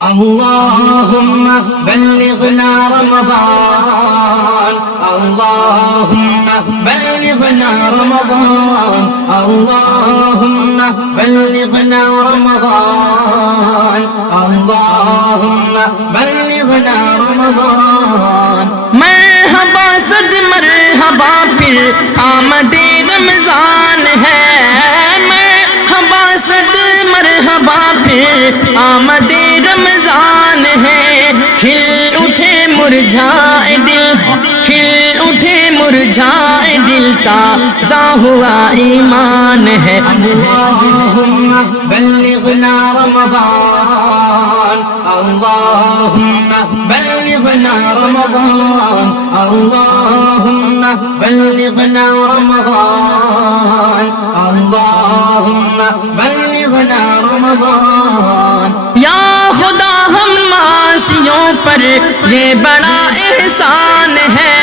اللهم بلغنا رمضان اللهم بلغنا رمضان اللهم بلغنا رمضان اللهم بلغنا رمضان مرحبا صد مرحبا پھر آمد رمضان ہے مرحبا صد مرحبا پھر آمد رمضان ہے کھل اٹھے مرجھائے دل کھل اٹھے مرجھائے دل تازہ ہوا ایمان ہے اللهم بلغنا رمضان اللهم بلغنا رمضان اللهم بلغنا رمضان اللهم بلغنا رمضان یا خدا ہم معاشیوں پر یہ بڑا احسان ہے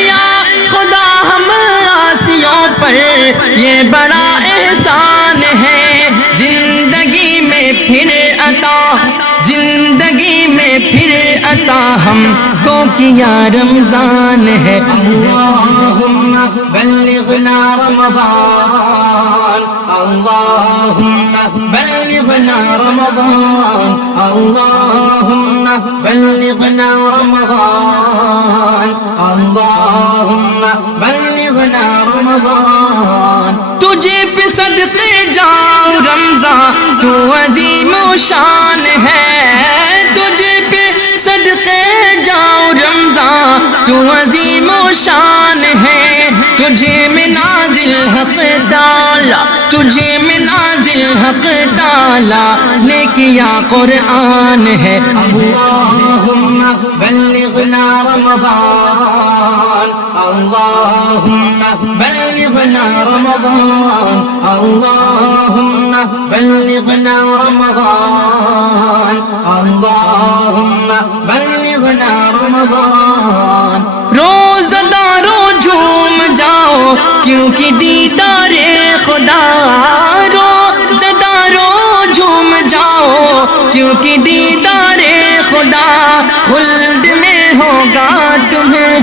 یا خدا ہم معاشیوں پر یہ بڑا احسان ہے زندگی میں پھر عطا ہم کو کیا رمضان ہے اللهم بلغنا رمضان اللهم بلغنا رمضان اللهم بلغنا رمضان اللهم بلغنا رمضان تجھے پہ صدقے جاؤں رمضان تو عظیم و شان ہے تجھے پہ صدقے جاؤں رمضان تو عظیم و شان ہے تجھے میں نازل حق ڈالا تجھے میں نازل حق ڈالا نے کیا قرآن ہے اللهم بلغنا رمضان اللهم بلغنا رمضان اللهم بلغنا رمضان اللهم بلغنا رمضان روزہ داروں جھوم جاؤ کیونکہ دیدار خدا روزہ داروں جھوم جاؤ کیونکہ دیدار خدا خلد میں ہوگا تمہیں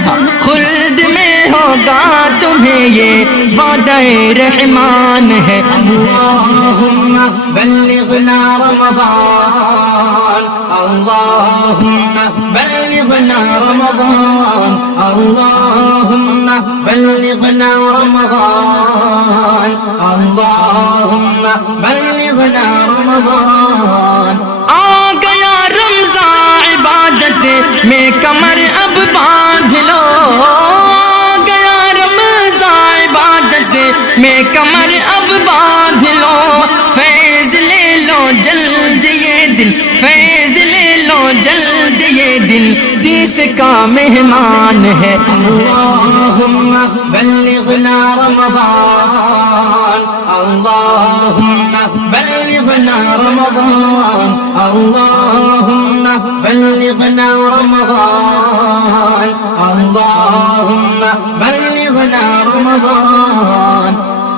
خلد میں ہوگا تمہیں یہ وعدہ رحمان ہے اللهم بلغنا رمضان اللهم بلغنا رمضان اللهم بلغنا رمضان اللهم بلغنا رمضان آ گیا رمضان عبادت میں کمر اب باندھ لو آ گیا رمضان عبادت میں کمر اب باندھ لو فیض لے لو جلد یہ دن فیض لے لو جلد یہ دن تیس کا مہمان ہے اللهم بلغنا رمضان اللهم بلغنا رمضان اللهم بلغنا رمضان اللهم بلغنا رمضان